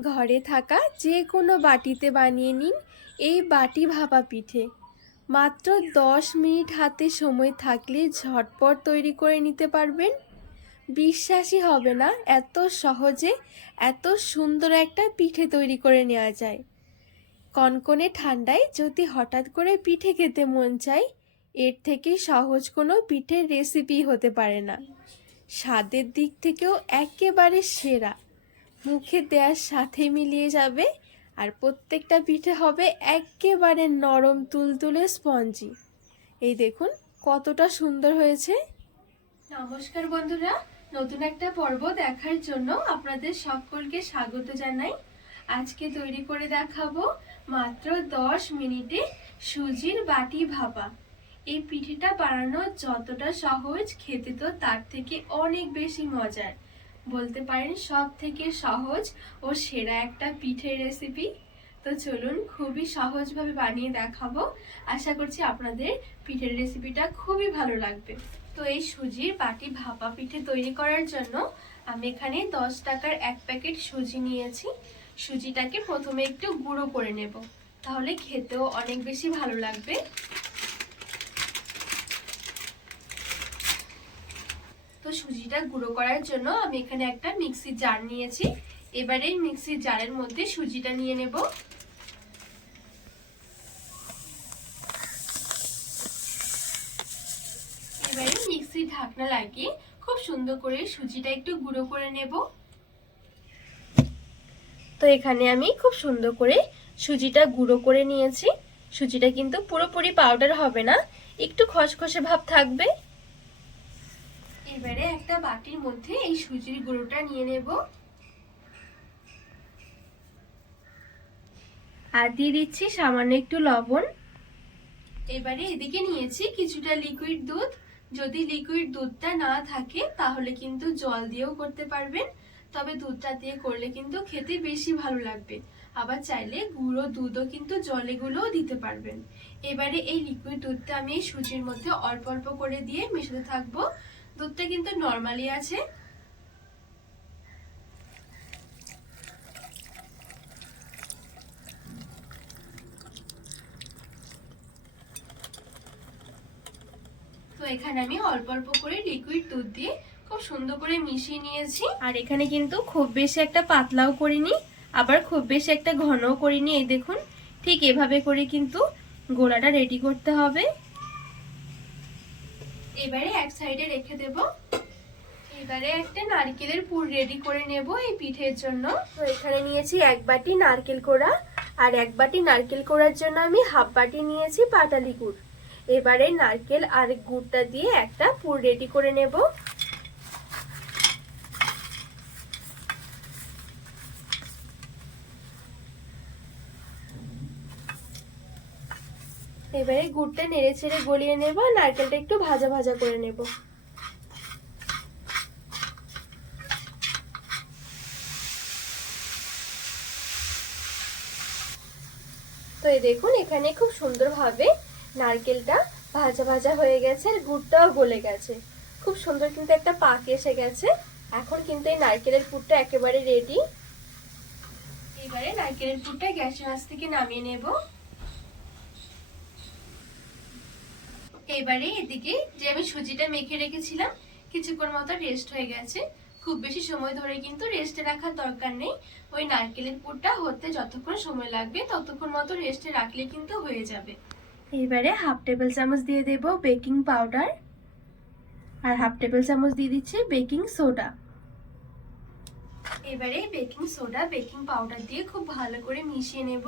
ঘরে থাকা যে কোনো বাটিতে বানিয়ে নিন এই বাটি ভাপা পিঠে। মাত্র দশ মিনিট হাতে সময় থাকলে ঝটপট তৈরি করে নিতে পারবেন। বিশ্বাসই হবে না এত সহজে এত সুন্দর একটা পিঠে তৈরি করে নেওয়া যায়। কনকনে ঠান্ডায় যদি হঠাৎ করে পিঠে খেতে মন চায়, এর থেকে সহজ কোনো পিঠের রেসিপি হতে পারে না। স্বাদের দিক থেকেও একেবারে সেরা। মুখে দেওয়ার সাথে মিলিয়ে যাবে আর প্রত্যেকটা পিঠে হবে একেবারে নরম তুলতুলে স্পঞ্জি। এই দেখুন কতটা সুন্দর হয়েছে। নমস্কার বন্ধুরা, নতুন একটা পর্ব দেখার জন্য আপনাদের সকলকে স্বাগত জানাই। আজকে তৈরি করে দেখাবো মাত্র দশ মিনিটে সুজির বাটি ভাপা। এই পিঠেটা বানানো যতটা সহজ, খেতে তো তার থেকে অনেক বেশি মজার। বলতে পারেন সব থেকে সহজ ও সেরা একটা পিঠের রেসিপি তো চলুন খুবই সহজভাবে বানিয়ে দেখাবো। আশা করছি আপনাদের পিঠের রেসিপিটা খুবই ভালো লাগবে। তো এই সুজির বাটি ভাপা পিঠে তৈরি করার জন্য আমি এখানে দশ টাকার এক প্যাকেট সুজি নিয়েছি। সুজিটাকে প্রথমে একটু গুঁড়ো করে নেব। তাহলে খেতেও অনেক বেশি ভালো লাগবে। তো সুজিটা গুঁড়ো করার জন্য আমি এখানে একটা মিক্সির জার নিয়েছি। এবারে মিক্সির জারের মধ্যে সুজিটা নিয়ে নেব। এবারে মিক্সির ঢাকনা লাগিয়ে খুব সুন্দর করে সুজিটা একটু গুঁড়ো করে নেব। তো এখানে আমি খুব সুন্দর করে সুজিটা গুঁড়ো করে নিয়েছি। সুজিটা কিন্তু পুরোপুরি পাউডার হবে না। একটু খসখসে ভাব থাকবে। এবারে একটা বাটির মধ্যে এই সুজির গুঁড়োটা নিয়ে নেব। আর দিয়ে দিচ্ছি সামান্য একটু লবণ। এবারে এদিকে নিয়েছি কিছুটা লিকুইড দুধ। যদি লিকুইড দুধটা না থাকে, তাহলে কিন্তু জল দিয়েও করতে পারবেন। তবে দুধটা দিয়ে করলে কিন্তু খেতে বেশি ভালো লাগবে। আবার চাইলে গুঁড়ো দুধও কিন্তু জলে গুলোও দিতে পারবেন। এবারে এই লিকুইড দুধটা আমি সুজির মধ্যে অল্প অল্প করে দিয়ে মেশাতে থাকব। দুধটা কিন্তু নর্মালি আছে। তো এখানে আমি অল্প অল্প করে লিকুইড দুধ দিয়ে খুব সুন্দর করে মিশিয়ে নিয়েছি। আর এখানে কিন্তু খুব বেশি একটা পাতলাও করিনি, আবার খুব বেশি একটা ঘনও করিনি। এই দেখুন, ঠিক এভাবে করে কিন্তু গোলাটা রেডি করতে হবে। এবারে এক সাইডে রেখে দেব। এবারে একটা নারকেলের পুর রেডি করে নেব এই পিঠের জন্য। তো এখানে নিয়েছি এক বাটি নারকেল কোড়া, আর এক বাটি নারকেল কোড়ার জন্য আমি হাফ বাটি নিয়েছি পাতালি গুড়। এবারে নারকেল আর গুড়টা দিয়ে একটা পুর রেডি করে নেব। এবারে গুড়টা নেড়ে ছেড়ে গলিয়ে নেব, নারকেলটা একটু ভাজা ভাজা করে নেব। তো এই দেখুন, এখানে খুব সুন্দরভাবে নারকেলটা ভাজা ভাজা হয়ে গেছে আর গুড়টাও গলে গেছে। খুব সুন্দর কিন্তু একটা পাক এসে গেছে। এখন কিন্তু এই নারকেলের পুরটা একেবারে রেডি এবারে নারকেলের পুরটা গ্যাসের আঁচ থেকে নামিয়ে নেব। এবারে এদিকে যে আমি সুজিটা মেখে রেখেছিলাম, কিছুক্ষণ মতো রেস্ট হয়ে গেছে। খুব বেশি সময় ধরে কিন্তু রেস্টে রাখার দরকার নেই। ওই নারকেলের পুরটা হতে যতক্ষণ সময় লাগবে, ততক্ষণ মতো রেস্টে রাখলে কিন্তু হয়ে যাবে। এবারে হাফ টেবিল চামচ দিয়ে দেব বেকিং পাউডার আর হাফ টেবিল চামচ দিয়ে দিচ্ছি বেকিং সোডা এবারে বেকিং সোডা বেকিং পাউডার দিয়ে খুব ভালো করে মিশিয়ে নেব।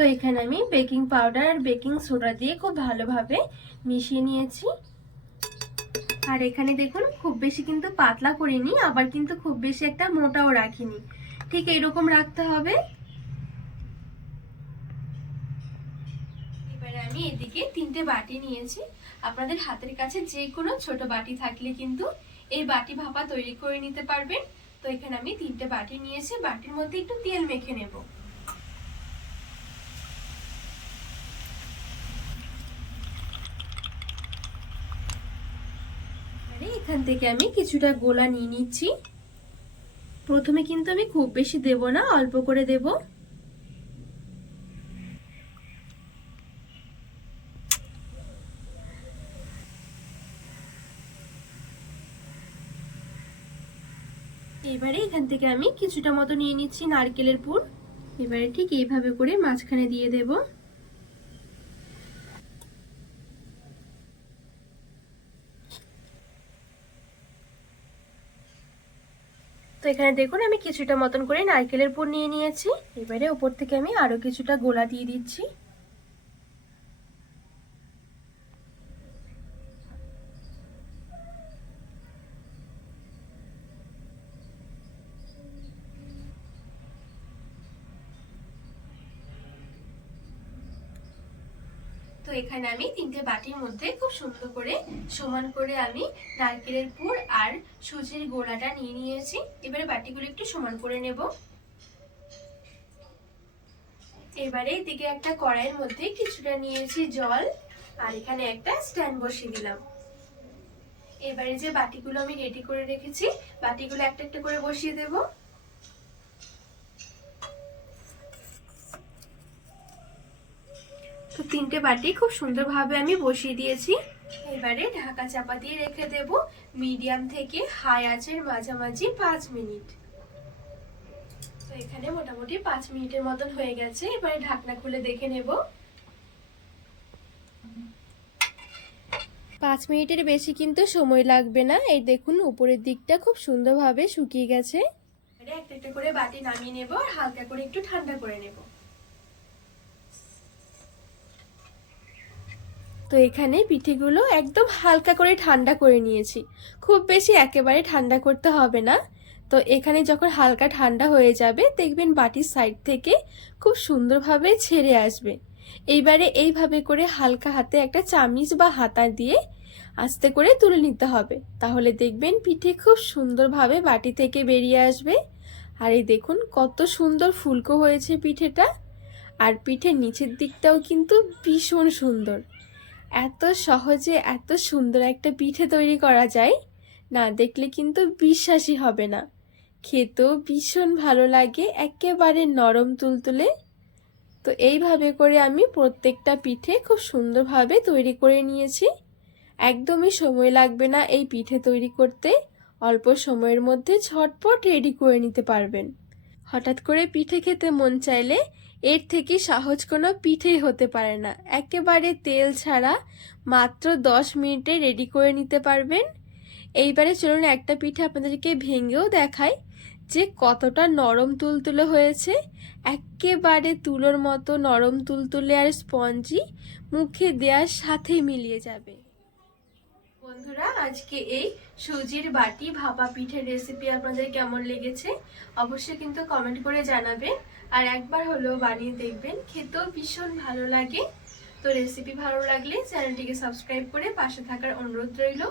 তো এখানে আমি বেকিং পাউডার আর বেকিং সোডা দিয়ে খুব ভালোভাবে মিশিয়ে নিয়েছি। আর এখানে দেখুন, খুব বেশি কিন্তু পাতলা করিনি, আবার কিন্তু খুব বেশি একটা মোটাও রাখিনি। ঠিক এইরকম রাখতে হবে। এবারে আমি এদিকে তিনটে বাটি নিয়েছি। আপনাদের হাতের কাছে যে কোনো ছোট বাটি থাকলে কিন্তু এই বাটি ভাপা তৈরি করে নিতে পারবেন। তো এখানে আমি তিনটে বাটি নিয়েছি, বাটির মধ্যে একটু তেল মেখে নেব। এখান থেকে আমি কিছুটা গোলা নিয়ে নিচ্ছি। প্রথমে কিন্তু আমি খুব বেশি দেব না, অল্প করে দেব। এবারে এখান থেকে আমি কিছুটা মতো নিয়ে নিচ্ছি নারকেলের পুর। এবারে ঠিক এইভাবে করে মাঝখানে দিয়ে দেবো। এখানে দেখুন, আমি কিছুটা মতন করে নারকেলের পুর নিয়ে নিয়েছি। এবারে ওপর থেকে আমি আরও কিছুটা গোলা দিয়ে দিচ্ছি। তো এখানে আমি তিনটে বাটির মধ্যে খুব সুন্দর করে সমান করে আমি নারকেলের পুর আর সুজির গোলাটা নিয়ে নিয়েছি। এবারে বাটিগুলো একটু সমান করে নেব। এবারে এদিকে একটা কড়াইয়ের মধ্যে কিছুটা নিয়েছি জল আর এখানে একটা স্ট্যান্ড বসিয়ে দিলাম। এবারে যে বাটিগুলো আমি রেডি করে রেখেছি, বাটিগুলো একটা একটা করে বসিয়ে দেবো। তো তিনটে বাটি খুব সুন্দরভাবে আমি বসিয়ে দিয়েছি। এবারে ঢাকা চাপা দিয়ে রেখে দেব মিডিয়াম থেকে হাই আঁচের মাঝামাঝি পাঁচ মিনিট। তো এখানে মোটামুটি পাঁচ মিনিটের মতন হয়ে গেছে। এবারে ঢাকনা খুলে দেখে নেব। পাঁচ মিনিটের বেশি কিন্তু সময় লাগবে না। এই দেখুন, উপরের দিকটা খুব সুন্দরভাবে শুকিয়ে গেছে। একটা একটা করে বাটি নামিয়ে নেব আর হালকা করে একটু ঠান্ডা করে নেব। তো এখানে পিঠেগুলো একদম হালকা করে ঠান্ডা করে নিয়েছি। খুব বেশি একেবারে ঠান্ডা করতে হবে না। তো এখানে যখন হালকা ঠান্ডা হয়ে যাবে, দেখবেন বাটির সাইড থেকে খুব সুন্দরভাবে ছেড়ে আসবে। এইবারে এইভাবে করে হালকা হাতে একটা চামিচ বা হাতা দিয়ে আস্তে করে তুলে নিতে হবে। তাহলে দেখবেন পিঠে খুব সুন্দরভাবে বাটি থেকে বেরিয়ে আসবে। আর এই দেখুন কত সুন্দর ফুলকো হয়েছে পিঠেটা। আর পিঠের নিচের দিকটাও কিন্তু ভীষণ সুন্দর। এত সহজে, এত সুন্দর একটা পিঠে তৈরি করা যায়, না দেখলে কিন্তু বিশ্বাসই হবে না। খেতেও ভীষণ ভালো লাগে, একেবারে নরম তুলতুলে। তো এইভাবে করে আমি প্রত্যেকটা পিঠে খুব সুন্দরভাবে তৈরি করে নিয়েছি। একদমই সময় লাগবে না এই পিঠে তৈরি করতে, অল্প সময়ের মধ্যে ঝটপট রেডি করে নিতে পারবেন। হঠাৎ করে পিঠে খেতে মন চাইলে এর থেকে সহজ কোনো পিঠেই হতে পারে না। একেবারে তেল ছাড়া মাত্র দশ মিনিটে রেডি করে নিতে পারবেন। এইবারে চলুন একটা পিঠে আপনাদেরকে ভেঙেও দেখাই যে কতটা নরম তুলতুলে হয়েছে। একেবারে তুলোর মতো নরম তুলতুলে আর স্পঞ্জি মুখে দেওয়ার সাথে মিলিয়ে যাবে। বন্ধুরা, আজকে এই সুজির বাটি ভাপা পিঠের রেসিপি আপনাদের কেমন লেগেছে অবশ্যই কিন্তু কমেন্ট করে জানাবেন। আর একবার হলেও বানিয়ে দেখবেন। খেতেও ভীষণ ভালো লাগে। তো রেসিপি ভালো লাগলে চ্যানেলটিকে সাবস্ক্রাইব করে পাশে থাকার অনুরোধ রইল।